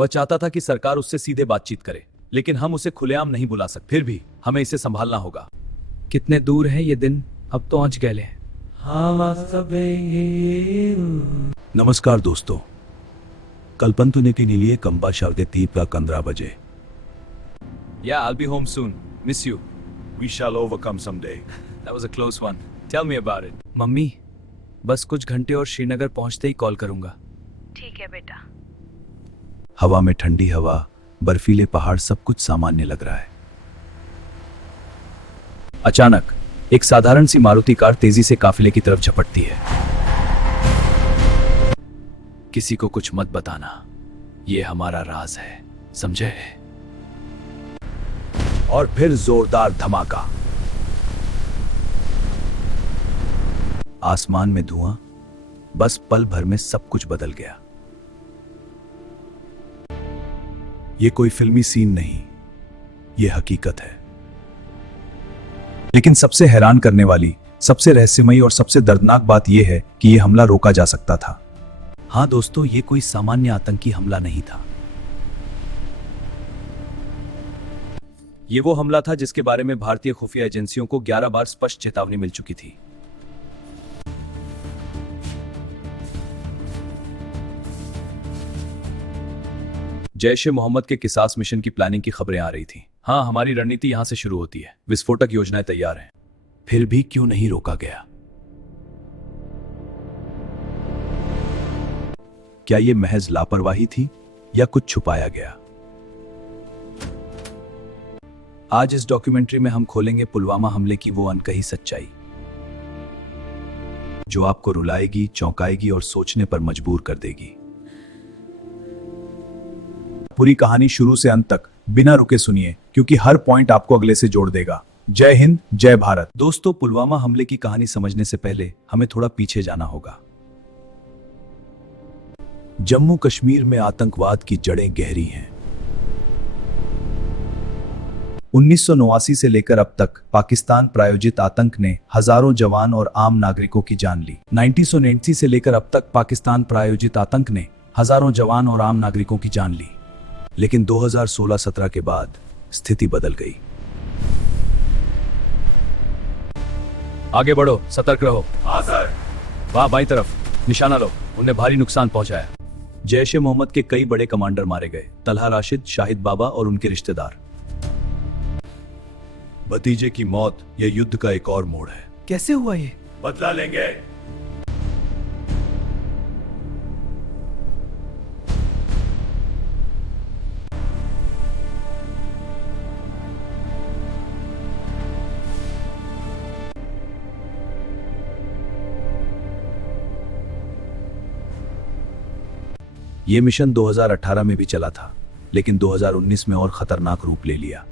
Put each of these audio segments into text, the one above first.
वह चाहता था कि सरकार उससे सीधे बातचीत करे, लेकिन हम उसे खुलेआम नहीं बुला सकते। फिर भी हमें इसे संभालना होगा। कितने दूर है ये दिन, अब तो पहुंच गए हैं। नमस्कार दोस्तों, कल्पंतु के लिए कंबा शारदे तीप का 15 बजे। Yeah, I'll be home soon. Miss you. We shall overcome someday. That was a close one. Tell me about it. Mummy, बस कुछ घंटे और श्रीनगर पहुंचते ही कॉल करूंगा। ठीक है बेटा। हवा में ठंडी हवा, बर्फीले पहाड़, सब कुछ सामान्य लग रहा है। अचानक एक साधारण सी मारुति कार तेजी से काफिले की तरफ झपटती है। किसी को कुछ मत बताना, ये हमारा राज है, समझे? और फिर जोरदार धमाका। आसमान में धुआं, बस पल भर में सब कुछ बदल गया। ये कोई फिल्मी सीन नहीं, ये हकीकत है। लेकिन सबसे हैरान करने वाली, सबसे रहस्यमयी और सबसे दर्दनाक बात यह है कि यह हमला रोका जा सकता था। हाँ दोस्तों, ये कोई सामान्य आतंकी हमला नहीं था। ये वो हमला था जिसके बारे में भारतीय खुफिया एजेंसियों को 11 बार स्पष्ट चेतावनी मिल चुकी थी। जैश ए मोहम्मद के किसास मिशन की प्लानिंग की खबरें आ रही थी। हाँ, हमारी रणनीति यहां से शुरू होती है। विस्फोटक योजनाएं तैयार हैं। फिर भी क्यों नहीं रोका गया? क्या यह महज लापरवाही थी या कुछ छुपाया गया? आज इस डॉक्यूमेंट्री में हम खोलेंगे पुलवामा हमले की वो अनकही सच्चाई, जो आपको रुलाएगी, चौंकाएगी और सोचने पर मजबूर कर देगी। पूरी कहानी शुरू से अंत तक बिना रुके सुनिए, क्योंकि हर पॉइंट आपको अगले से जोड़ देगा। जय हिंद, जय भारत। दोस्तों, पुलवामा हमले की कहानी समझने से पहले हमें थोड़ा पीछे जाना होगा। जम्मू कश्मीर में आतंकवाद की जड़ें गहरी हैं। 1989 से लेकर अब तक पाकिस्तान प्रायोजित आतंक ने हजारों जवान और आम नागरिकों की जान ली। 1989 से लेकर अब तक पाकिस्तान प्रायोजित आतंक ने हजारों जवान और आम नागरिकों की जान ली। लेकिन 2016-17 के बाद स्थिति बदल गई। आगे बढ़ो, सतर्क रहो। हाँ सर। वाह, बाईं तरफ, निशाना लो। उन्हें भारी नुकसान पहुंचाया। जैश ए मोहम्मद के कई बड़े कमांडर मारे गए। तलहा राशिद, शाहिद बाबा और उनके रिश्तेदार। भतीजे की मौत, यह युद्ध का एक और मोड़ है। कैसे हुआ ये? बदला लेंगे। यह मिशन 2018 में भी चला था, लेकिन 2019 में और खतरनाक रूप ले लिया।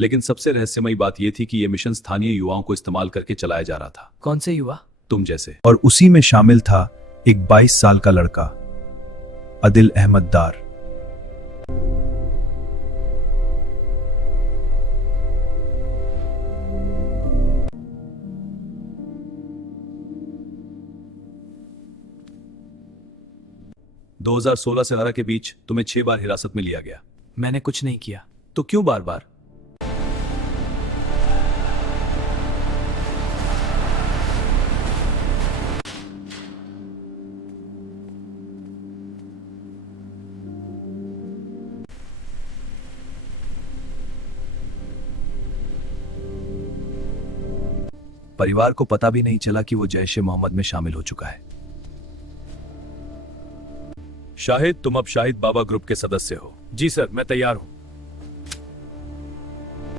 लेकिन सबसे रहस्यमयी बात यह थी कि यह मिशन स्थानीय युवाओं को इस्तेमाल करके चलाया जा रहा था। कौन से युवा? तुम जैसे। और उसी में शामिल था एक 22 साल का लड़का, अदिल अहमद दार। दो 2016 से 2018 के बीच तुम्हें 6 बार हिरासत में लिया गया। मैंने कुछ नहीं किया। तो क्यों बार बार? परिवार को पता भी नहीं चला कि वो जैश ए मोहम्मद में शामिल हो चुका है। शाहिद, तुम अब शाहिद बाबा ग्रुप के सदस्य हो। जी सर, मैं तैयार हूं।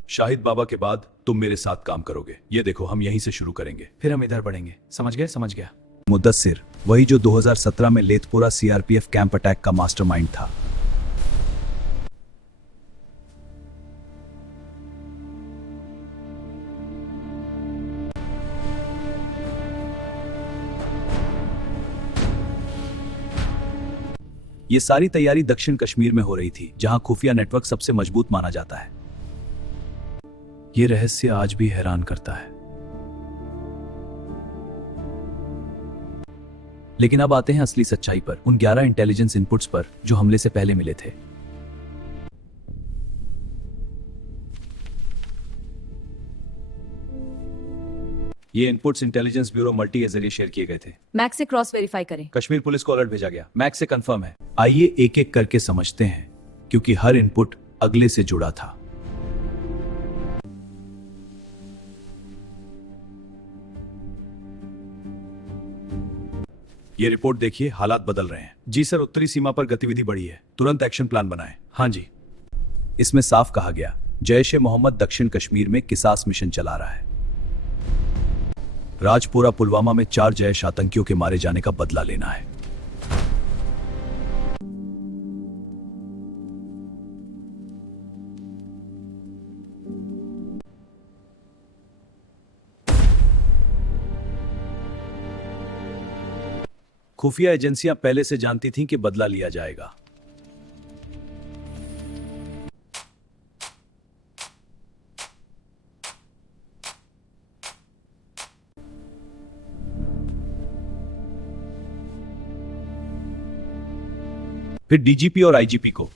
शाहिद बाबा के बाद तुम मेरे साथ काम करोगे। ये देखो, हम यहीं से शुरू करेंगे, फिर हम इधर बढ़ेंगे। समझ गए? समझ गया। मुद्दस्सिर, वही जो 2017 में लेथपोरा सीआरपीएफ कैंप अटैक का मास्टरमाइंड था। ये सारी तैयारी दक्षिण कश्मीर में हो रही थी, जहां खुफिया नेटवर्क सबसे मजबूत माना जाता है। ये रहस्य आज भी हैरान करता है। लेकिन अब आते हैं असली सच्चाई पर, उन 11 इंटेलिजेंस इनपुट्स पर जो हमले से पहले मिले थे। ये इनपुट्स इंटेलिजेंस ब्यूरो मल्टी के जरिए शेयर किए गए थे। मैक्स से क्रॉस वेरीफाई करें। कश्मीर पुलिस को अलर्ट भेजा गया, मैक्स से कंफर्म है। आइए एक एक करके समझते हैं, क्योंकि हर इनपुट अगले से जुड़ा था। ये रिपोर्ट देखिए, हालात बदल रहे हैं। जी सर, उत्तरी सीमा पर गतिविधि बढ़ी है, तुरंत एक्शन प्लान बनाएं। हाँ जी। इसमें साफ कहा गया, जैश ए मोहम्मद दक्षिण कश्मीर में किसास मिशन चला रहा है। राजपुरा पुलवामा में 4 जैश आतंकियों के मारे जाने का बदला लेना है। खुफिया एजेंसियां पहले से जानती थीं कि बदला लिया जाएगा। फिर डीजीपी और आईजीपी को।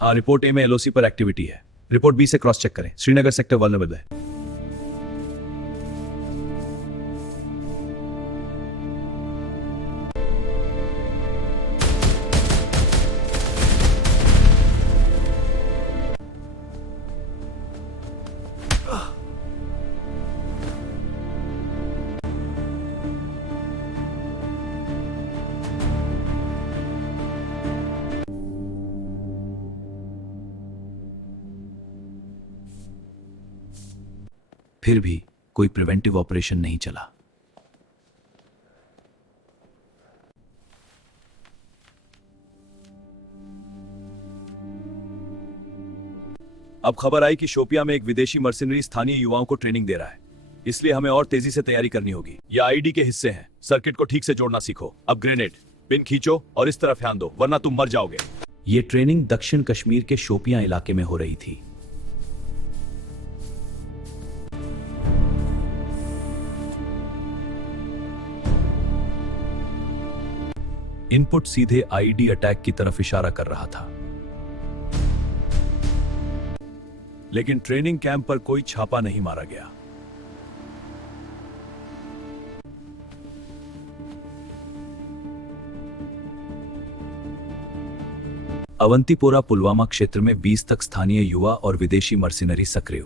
हाँ, रिपोर्ट ए में एलओसी पर एक्टिविटी है। रिपोर्ट बी से क्रॉस चेक करें, श्रीनगर सेक्टर वल्नरेबल है। फिर भी कोई प्रिवेंटिव ऑपरेशन नहीं चला। अब खबर आई कि शोपिया में एक विदेशी मर्सिनरी स्थानीय युवाओं को ट्रेनिंग दे रहा है, इसलिए हमें और तेजी से तैयारी करनी होगी। ये आईडी के हिस्से हैं। सर्किट को ठीक से जोड़ना सीखो। अब ग्रेनेड पिन खींचो और इस तरफ ध्यान दो, वरना तुम मर जाओगे। ये ट्रेनिंग दक्षिण कश्मीर के शोपियां इलाके में हो रही थी। इनपुट सीधे आईडी अटैक की तरफ इशारा कर रहा था, लेकिन ट्रेनिंग कैंप पर कोई छापा नहीं मारा गया। अवंतीपोरा पुलवामा क्षेत्र में 20 तक स्थानीय युवा और विदेशी मर्सिनरी सक्रिय।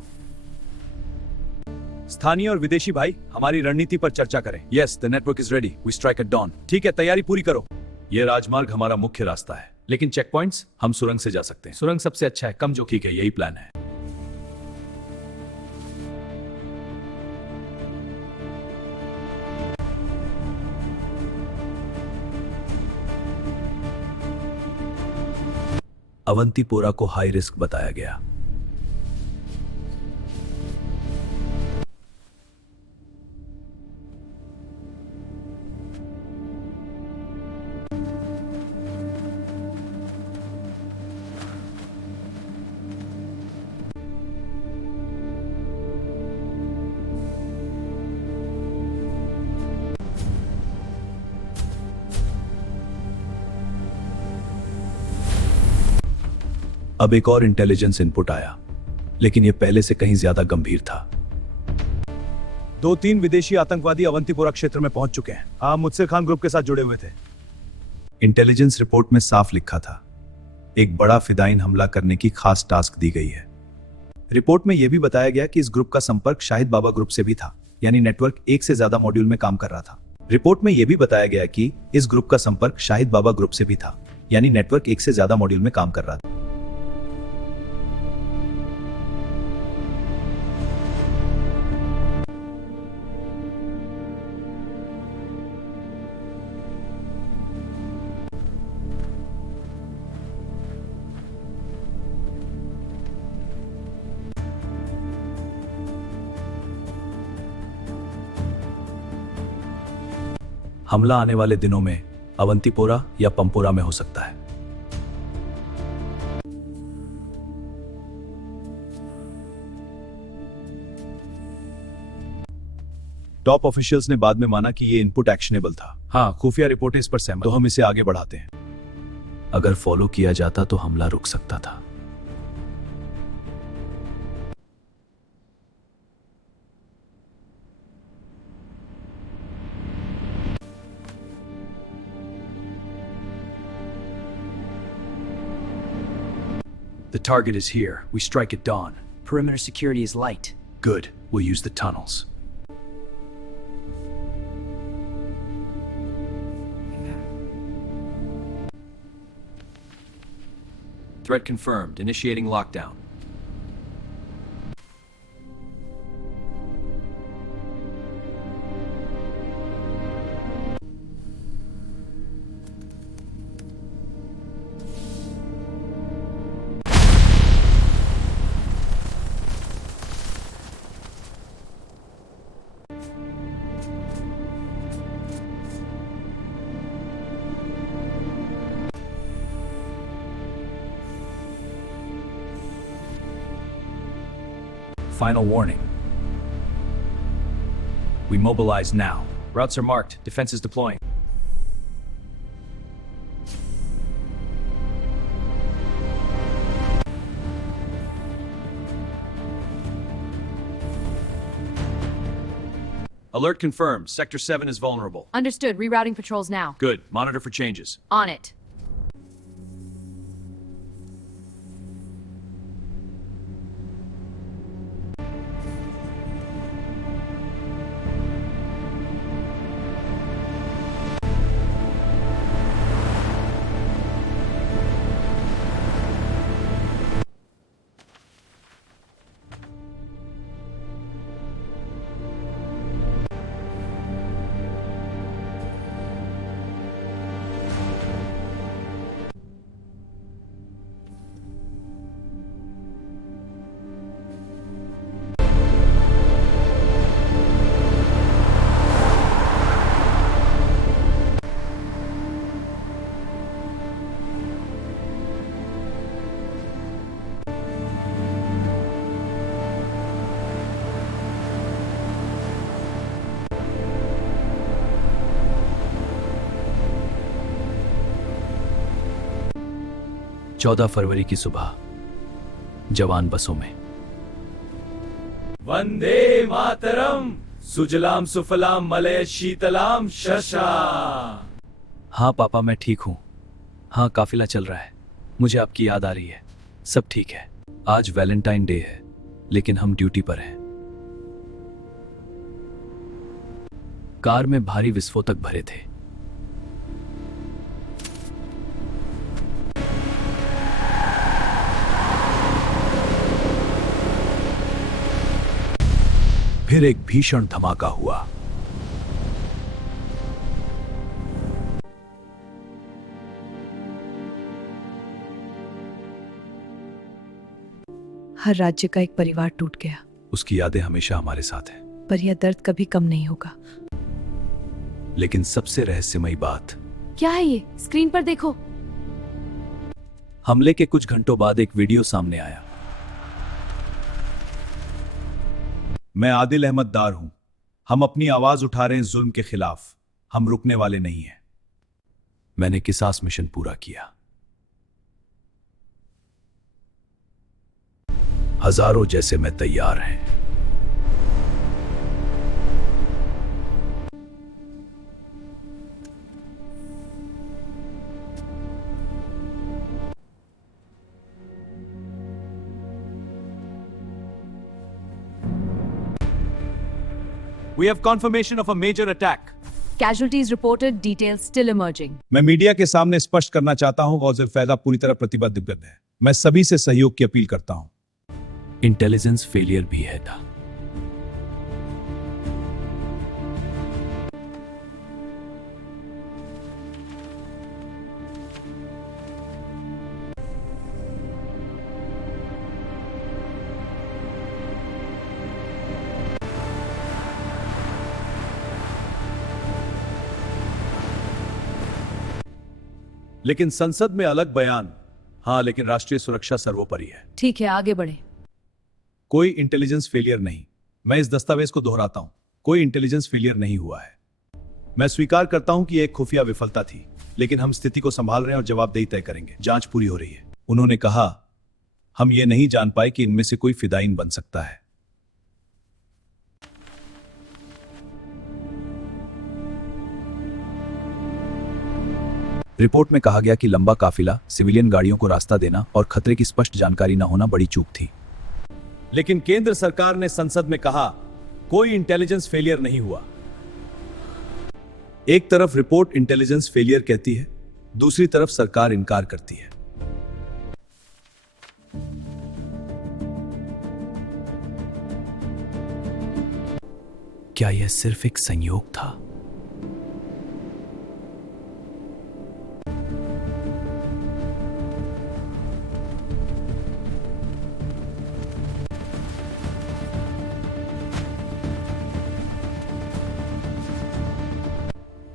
स्थानीय और विदेशी भाई, हमारी रणनीति पर चर्चा करें। Yes, the network is ready, we strike at dawn. ठीक है, तैयारी पूरी करो। यह राजमार्ग हमारा मुख्य रास्ता है, लेकिन चेक पॉइंट्स हम सुरंग से जा सकते हैं। सुरंग सबसे अच्छा है, कम जो। ठीक है, यही प्लान है। अवंतीपोरा को हाई रिस्क बताया गया। अब एक और इंटेलिजेंस इनपुट आया, लेकिन यह पहले से कहीं ज्यादा गंभीर था। 2-3 विदेशी आतंकवादी अवंतीपोरा क्षेत्र में पहुंच चुके हैं। आप मुझसे खान ग्रुप के साथ जुड़े हुए थे। इंटेलिजेंस रिपोर्ट में साफ लिखा था, एक बड़ा फिदाइन हमला करने की खास टास्क दी गई है। रिपोर्ट में यह भी बताया गया कि इस ग्रुप का संपर्क शाहिद बाबा ग्रुप से भी था, यानी नेटवर्क एक से ज्यादा मॉड्यूल में काम कर रहा था। रिपोर्ट में यह भी बताया गया कि इस ग्रुप का संपर्क शाहिद बाबा ग्रुप से भी था, यानी नेटवर्क एक से ज्यादा मॉड्यूल में काम कर रहा था। हमला आने वाले दिनों में अवंतीपोरा या पंपोरा में हो सकता है। टॉप ऑफिशियल्स ने बाद में माना कि ये इनपुट एक्शनेबल था। हाँ, खुफिया रिपोर्टें इस पर सहमत, तो हम इसे आगे बढ़ाते हैं। अगर फॉलो किया जाता तो हमला रुक सकता था। The target is here. We strike at dawn. Perimeter security is light. Good. We'll use the tunnels. Threat confirmed. Initiating lockdown. Final warning. We mobilize now. Routes are marked. Defenses deploying. Alert confirmed. Sector 7 is vulnerable. Understood. Rerouting patrols now. Good. Monitor for changes. On it. चौदह फरवरी की सुबह जवान बसों में। वंदे मातरम, सुजलाम सुफलाम Malay शीतलाम शशा। हाँ पापा, मैं ठीक हूँ। हाँ, काफिला चल रहा है। मुझे आपकी याद आ रही है। सब ठीक है। आज वैलेंटाइन डे है, लेकिन हम ड्यूटी पर हैं। कार में भारी विस्फोटक भरे थे। फिर एक भीषण धमाका हुआ। हर राज्य का एक परिवार टूट गया, उसकी यादें हमेशा हमारे साथ हैं। पर यह दर्द कभी कम नहीं होगा। लेकिन सबसे रहस्यमयी बात, क्या है ये? स्क्रीन पर देखो। हमले के कुछ घंटों बाद एक वीडियो सामने आया। मैं आदिल अहमद दार हूं। हम अपनी आवाज उठा रहे हैं जुल्म के खिलाफ। हम रुकने वाले नहीं हैं। मैंने किसास मिशन पूरा किया। हजारों जैसे मैं तैयार हैं। We have confirmation of a major attack. Casualties reported, details still emerging. मैं मीडिया के सामने स्पष्ट करना चाहता हूं, गौज़ फैदा पूरी तरह प्रतिबद्ध है। मैं सभी से सहयोग की अपील करता हूं। इंटेलिजेंस फेलियर भी है था। लेकिन संसद में अलग बयान। हाँ, लेकिन राष्ट्रीय सुरक्षा सर्वोपरि है। ठीक है, आगे बढ़े। कोई इंटेलिजेंस फेलियर नहीं। मैं इस दस्तावेज को दोहराता हूं। कोई इंटेलिजेंस फेलियर नहीं हुआ है। मैं स्वीकार करता हूं कि एक खुफिया विफलता थी, लेकिन हम स्थिति को संभाल रहे हैं और जवाबदेही तय करेंगे। जांच पूरी हो रही है। उन्होंने कहा, हम ये नहीं जान पाए कि इनमें से कोई फिदायीन बन सकता है। रिपोर्ट में कहा गया कि लंबा काफिला, सिविलियन गाड़ियों को रास्ता देना और खतरे की स्पष्ट जानकारी न होना बड़ी चूक थी। लेकिन केंद्र सरकार ने संसद में कहा, कोई इंटेलिजेंस फेलियर नहीं हुआ। एक तरफ रिपोर्ट इंटेलिजेंस फेलियर कहती है, दूसरी तरफ सरकार इनकार करती है। क्या यह सिर्फ एक संयोग था?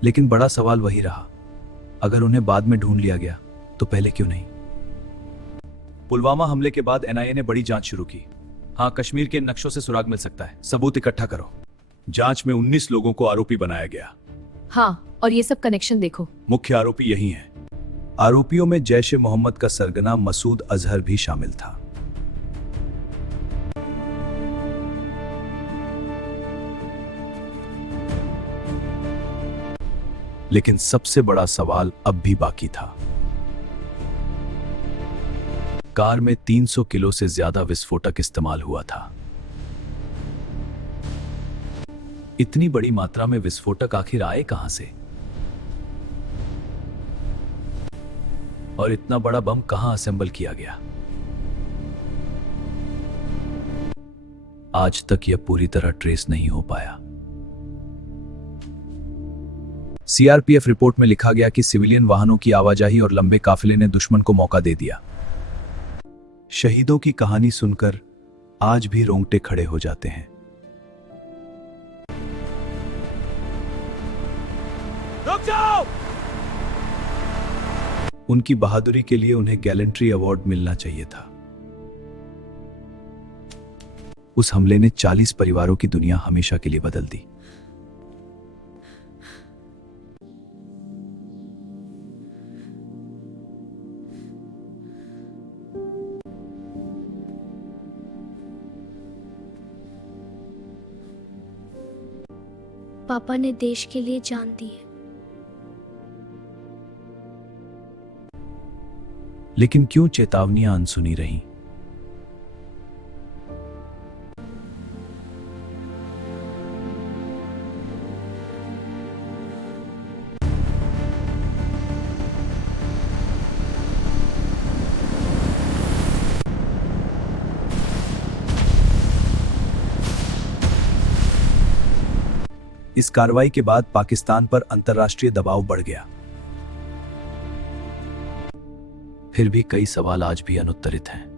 लेकिन बड़ा सवाल वही रहा, अगर उन्हें बाद में ढूंढ लिया गया तो पहले क्यों नहीं? पुलवामा हमले के बाद एनआईए ने बड़ी जांच शुरू की। हाँ, कश्मीर के नक्शों से सुराग मिल सकता है। सबूत इकट्ठा करो। जांच में 19 लोगों को आरोपी बनाया गया। हाँ, और ये सब कनेक्शन देखो। मुख्य आरोपी यही हैं। आरोपियों में जैश ए मोहम्मद का सरगना मसूद अजहर भी शामिल था। लेकिन सबसे बड़ा सवाल अब भी बाकी था। कार में 300 किलो से ज्यादा विस्फोटक इस्तेमाल हुआ था। इतनी बड़ी मात्रा में विस्फोटक आखिर आए कहां से? और इतना बड़ा बम कहां असेंबल किया गया? आज तक यह पूरी तरह ट्रेस नहीं हो पाया। सीआरपीएफ रिपोर्ट में लिखा गया कि सिविलियन वाहनों की आवाजाही और लंबे काफिले ने दुश्मन को मौका दे दिया। शहीदों की कहानी सुनकर आज भी रोंगटे खड़े हो जाते हैं। रुक जाओ! उनकी बहादुरी के लिए उन्हें गैलेंट्री अवार्ड मिलना चाहिए था। उस हमले ने 40 परिवारों की दुनिया हमेशा के लिए बदल दी। पापा ने देश के लिए जान दी है। लेकिन क्यों चेतावनियां अनसुनी रहीं? इस कार्रवाई के बाद पाकिस्तान पर अंतर्राष्ट्रीय दबाव बढ़ गया। फिर भी कई सवाल आज भी अनुत्तरित हैं।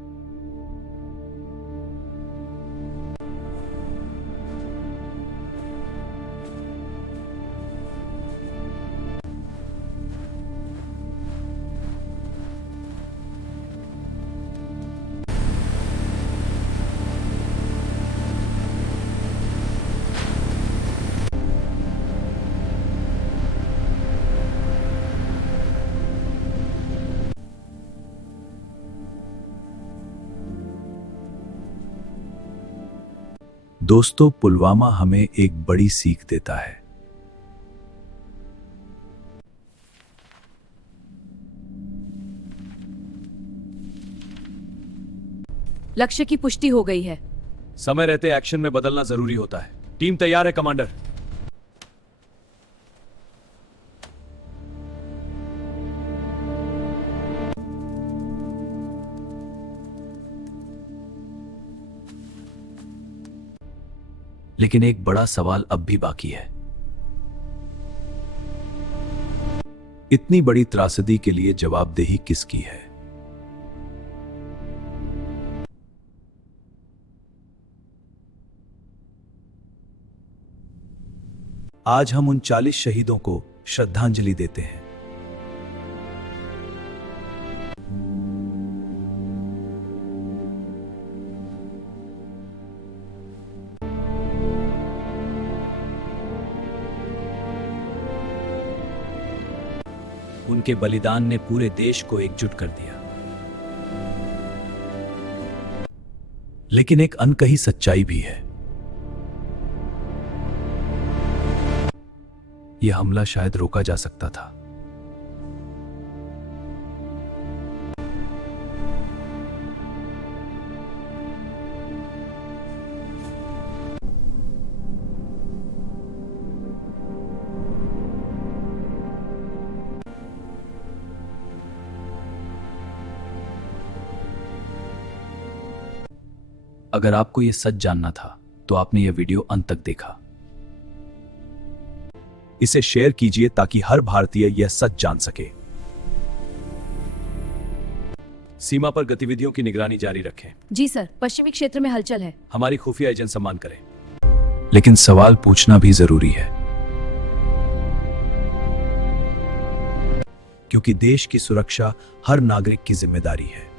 दोस्तों, पुलवामा हमें एक बड़ी सीख देता है। लक्ष्य की पुष्टि हो गई है। समय रहते एक्शन में बदलना जरूरी होता है। टीम तैयार है कमांडर। लेकिन एक बड़ा सवाल अब भी बाकी है। इतनी बड़ी त्रासदी के लिए जवाबदेही किसकी है? आज हम उन 40 शहीदों को श्रद्धांजलि देते हैं। उनके बलिदान ने पूरे देश को एकजुट कर दिया। लेकिन एक अनकही सच्चाई भी है। यह हमला शायद रोका जा सकता था। अगर आपको यह सच जानना था तो आपने यह वीडियो अंत तक देखा। इसे शेयर कीजिए ताकि हर भारतीय यह सच जान सके। सीमा पर गतिविधियों की निगरानी जारी रखें। जी सर, पश्चिमी क्षेत्र में हलचल है। हमारी खुफिया एजेंट सम्मान करें। लेकिन सवाल पूछना भी जरूरी है, क्योंकि देश की सुरक्षा हर नागरिक की जिम्मेदारी है।